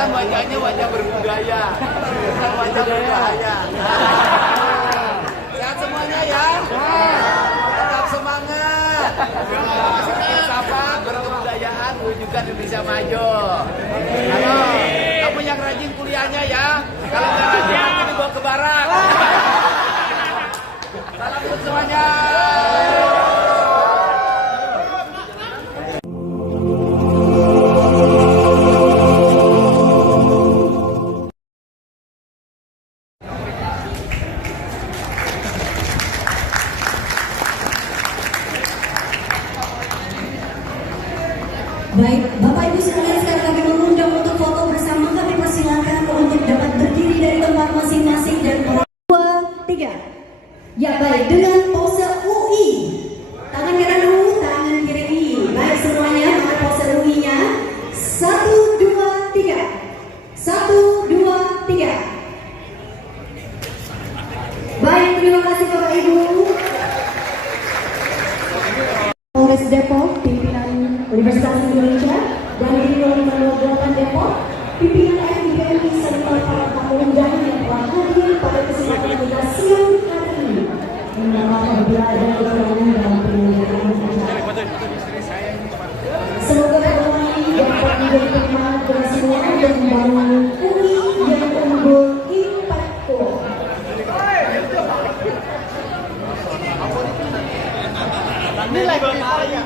kelihatan wajahnya wajah berbudaya, bukan wajah berbahaya. Sehat semuanya ya. Tetap semangat. Filsafat berkebudayaan wujudkan Indonesia maju. Halo, kamu yang rajin kuliahnya ya. Kalau nggak rajin nanti dibawa ke barak. Salam untuk semuanya. Baik, Bapak Ibu sekalian, sekarang kami mengundang untuk foto bersama. Kami persilakan untuk dapat berdiri dari tempat masing-masing dan 2, 3. Ya baik, dengan pose UI. Tangan kanan U, tangan kiri I. Baik semuanya, mana pose UI-nya? 1, 2, 3. 1, 2, 3. Baik, terima kasih Bapak Ibu. Polres Depok, pimpinan Universitas Indonesia, dan Direktur 528 Depok, pimpinan FIBMI serta para tamu undangan yang telah hadir pada kesempatan kita siang hari ini. Menambahkan belajar keterangan dalam penyelenggaraan acara. Semoga pertemuan ini dapat menjadi hikmat bagi semua untuk membangun UI yang unggul impactful. Ini lagi saya.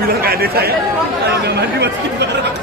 Bilang ke adik saya, kalau nggak mandi masukin barang.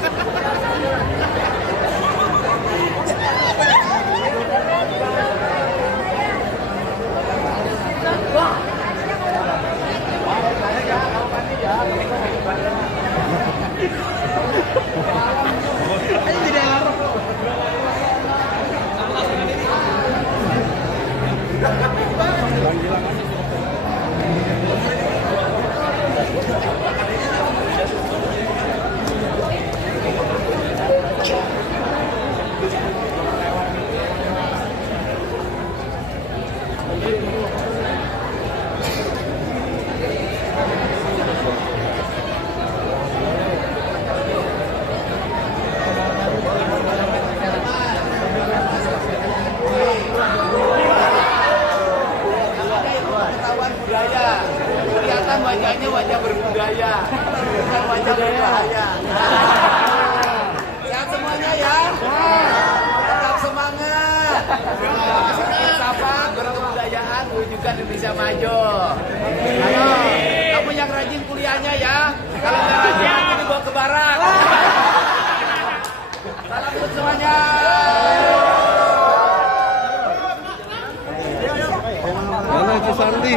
Kelihatan wajahnya wajah berbudaya, bukan wajah berbahaya. Sehat semuanya ya. Tetap semangat. Filsafat berkebudayaan wujudkan Indonesia maju. Halo, kamu yang rajin kuliahnya ya. Kalau nggak rajin nanti dibawa ke barak. Salam untuk semuanya. Mana Cisardi?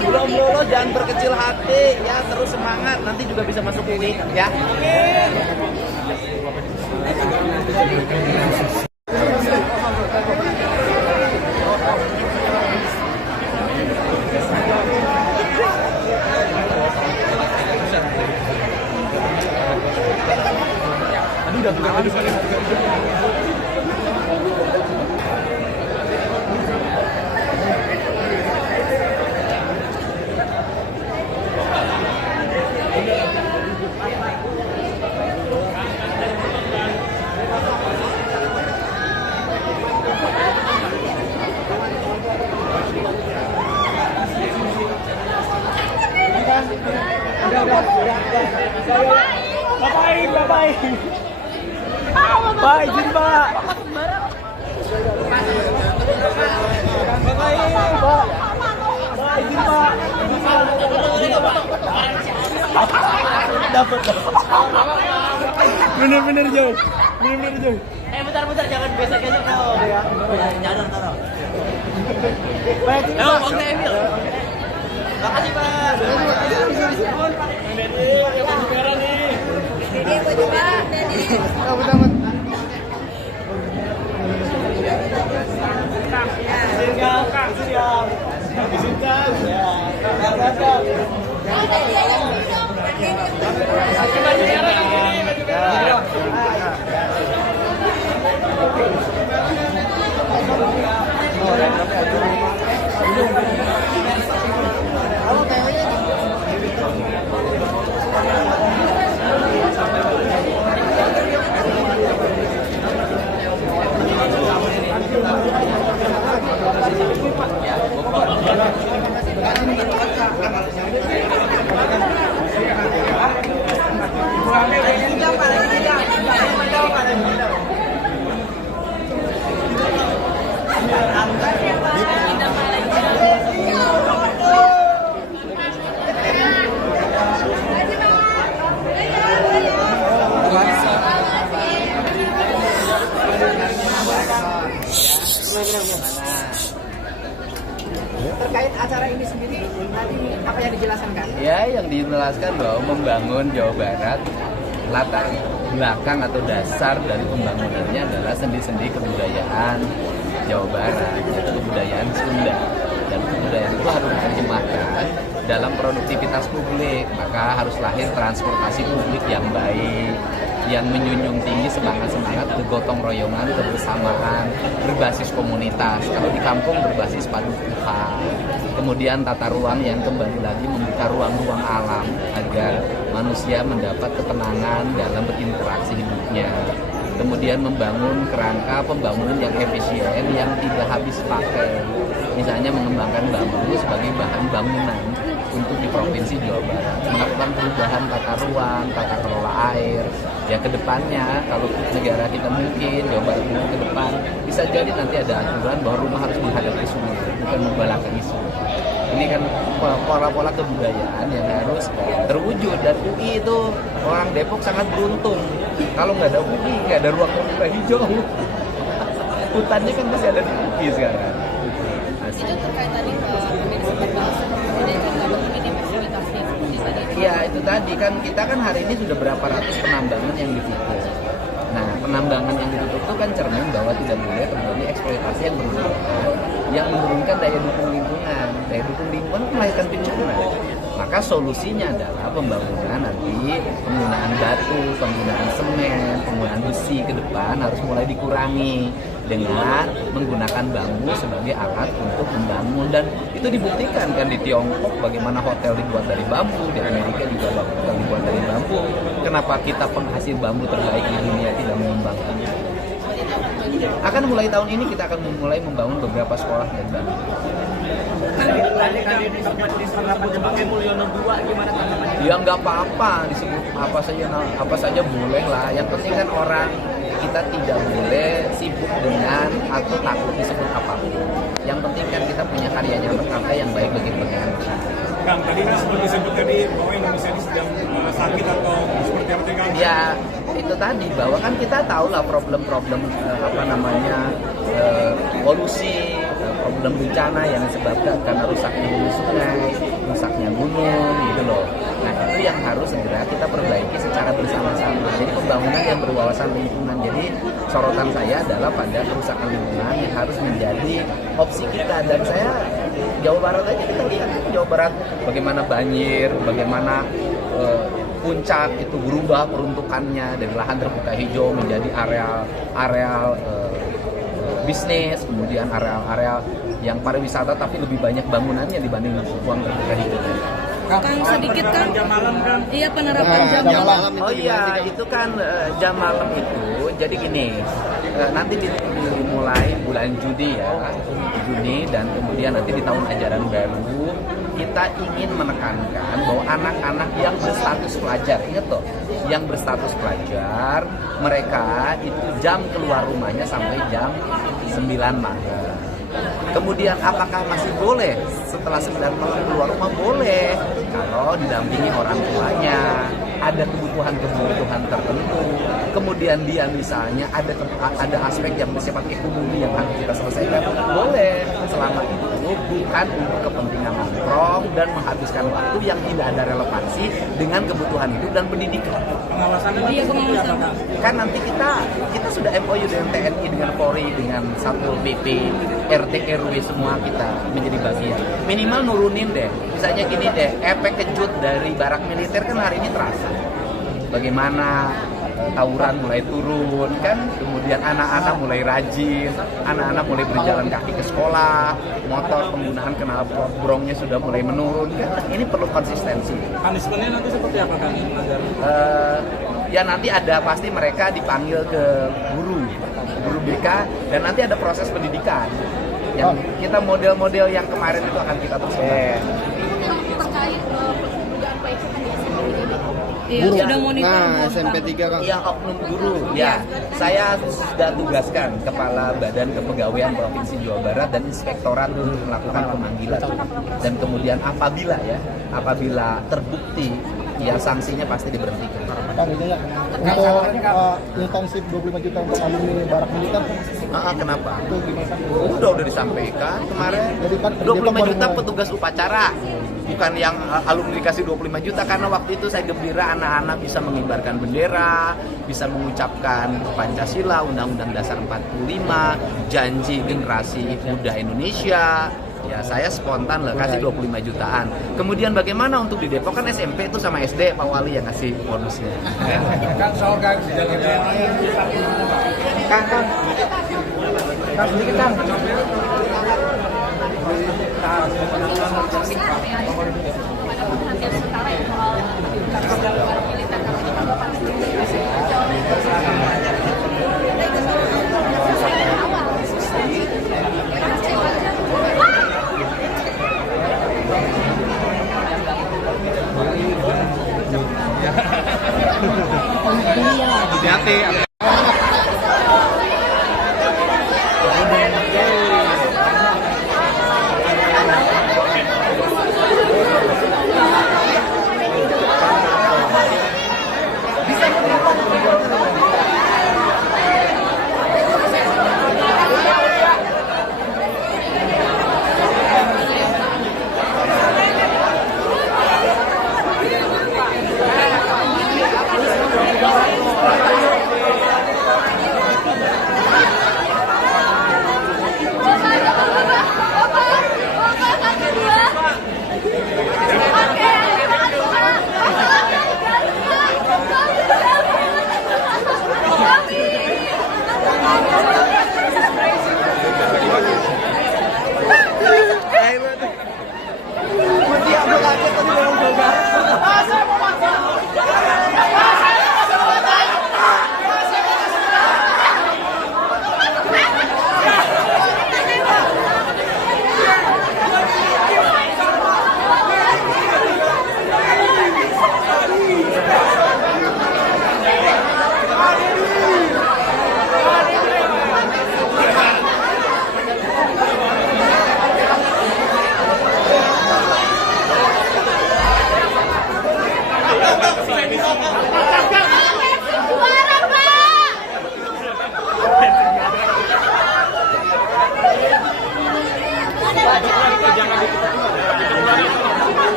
Belum lulus jangan berkecil hati ya, terus semangat, nanti juga bisa masuk ini ya. Dapat. Bener-bener Joy. Bener-bener Joy. Bentar, jangan gesek-gesek dong. Ya. Jangan taruh. Baik, Oke, Emil. Makasih, Pak. Terkait acara ini sendiri, tadi apa yang dijelaskan kan? Ya, yang dijelaskan bahwa membangun Jawa Barat, latar belakang atau dasar dari pembangunannya adalah sendi-sendi kebudayaan Jawa Barat, yaitu kebudayaan Sunda. Dan kebudayaan itu harus diterjemahkan dalam produktivitas publik, maka harus lahir transportasi publik yang baik, yang menjunjung tinggi semangat-semangat kegotong royongan, kebersamaan, berbasis komunitas. Kalau di kampung berbasis padukuhan. Kemudian tata ruang yang kembali lagi membuka ruang-ruang alam agar manusia mendapat ketenangan dalam berinteraksi hidupnya. Kemudian membangun kerangka pembangunan yang efisien, yang tidak habis pakai. Misalnya mengembangkan bambu sebagai bahan bangunan untuk di Provinsi Jawa Barat, melakukan perubahan tata ruang, tata kelola air. Ya ke depannya, kalau negara kita mungkin, Jawa Barat mungkin ke depan, bisa jadi nanti ada aturan bahwa rumah harus menghadap ke sungai, bukan membelakangi sungai. Ini kan pola-pola kebudayaan yang harus terwujud, dan UI itu orang Depok sangat beruntung. Kalau nggak ada UI, nggak ada ruang terbuka hijau. Hutannya kan masih ada di UI sekarang. Itu terkait tadi Pak sempat bahas ada juga pentingnya fasilitasnya seperti tadi. Iya, itu tadi kan kita kan hari ini sudah berapa ratus penambangan yang ditutup. Nah, penambangan yang ditutup itu kan cermin bahwa tidak boleh terjadi eksploitasi yang berlebihan yang menurunkan daya dukung lingkungan. Daya dukung lingkungan melahirkan bencana. Maka solusinya adalah pembangunan nanti, penggunaan batu, penggunaan semen, penggunaan besi ke depan harus mulai dikurangi dengan menggunakan bambu sebagai alat untuk membangun. Dan itu dibuktikan kan di Tiongkok bagaimana hotel dibuat dari bambu, di Amerika juga hotel dibuat dari bambu. Kenapa kita penghasil bambu terbaik di dunia tidak mengembangkan? Akan mulai tahun ini kita akan mulai membangun beberapa sekolah dan bambu. Tadi disebut sebagai Mulyono II, gimana tanggapannya? Ya nggak apa-apa, disebut apa saja boleh lah. Yang penting kan orang kita tidak boleh sibuk dengan atau takut disebut apapun. Yang penting kan kita punya karya nyata yang baik bagi kepentingan. Kang, tadi seperti disebut tadi bahwa Indonesia ini sedang sakit atau seperti apa Kang? Ya itu tadi bahwa kan kita tahu lah problem-problem polusi, problem bencana yang disebabkan karena rusaknya hulu sungai, rusaknya gunung gitu loh. Nah itu yang harus segera kita perbaiki secara bersama-sama. Jadi pembangunan yang berwawasan lingkungan. Jadi sorotan saya adalah pada kerusakan lingkungan yang harus menjadi opsi kita. Dan saya Jawa Barat aja kita lihat Jawa Barat bagaimana banjir, bagaimana puncak itu berubah peruntukannya dari lahan terbuka hijau menjadi areal bisnis, kemudian areal yang pariwisata tapi lebih banyak bangunannya dibanding ruang terbuka hijau. Kang sedikit kan? Jam malam kan? Iya, penerapan jam malam. Oh iya, itu kan jam malam itu. Jadi gini, nanti dimulai bulan Juni ya, Juni, dan kemudian nanti di tahun ajaran baru kita ingin menekankan bahwa anak-anak yang berstatus pelajar, ingat loh, yang berstatus pelajar, mereka itu jam keluar rumahnya sampai jam 9 malam. Kemudian apakah masih boleh setelah 9 malam keluar rumah? Boleh, kalau didampingi orang tuanya, ada kebutuhan tertentu. Kemudian dia misalnya ada aspek yang bersifat ekonomi yang harus kita selesaikan, boleh, selama itu bukan untuk kepentingan nongkrong dan menghabiskan waktu yang tidak ada relevansi dengan kebutuhan hidup dan pendidikan. Pengawasannya Iya, pengawasan. Kan nanti kita sudah MOU dengan TNI, dengan Polri, dengan Satpol PP, RT RW, semua kita menjadi bagian. Minimal nurunin deh, misalnya gini deh, efek kejut dari barak militer kan hari ini terasa. Bagaimana tawuran mulai turun kan, kemudian anak-anak mulai rajin, anak-anak mulai berjalan kaki ke sekolah, motor penggunaan knalpot brongnya sudah mulai menurun kan, ini perlu konsistensi. punishment-nya nanti seperti apa kan? Ya nanti ada, pasti mereka dipanggil ke guru BK, dan nanti ada proses pendidikan. Yang kita model-model yang kemarin itu akan kita terus kembangkan. Terkait dugaan pelecehan di SMP ini. Iya, Guru. sudah monitor. Nah, SMP 3 kan. Yang oknum guru, ya. Saya sudah tugaskan Kepala Badan Kepegawaian Provinsi Jawa Barat dan Inspektorat untuk melakukan pemanggilan. Dan kemudian apabila terbukti, ya sanksinya pasti diberhentikan. Kang, ini ya. Untuk intensif 25 juta untuk alumni barak militer. Kenapa? Itu gimana? Udah disampaikan kemarin. Jadi kan 25 juta petugas upacara. Bukan yang alumni dikasih 25 juta, karena waktu itu saya gembira anak-anak bisa mengibarkan bendera, bisa mengucapkan Pancasila, Undang-Undang Dasar 45, janji generasi muda Indonesia. Ya saya spontan lah kasih 25 jutaan. Kemudian bagaimana untuk di Depok, kan SMP itu sama SD Pak Wali yang ngasih bonusnya. Kan soal kan Kang, sedikit Kang. hati-hati.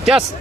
Just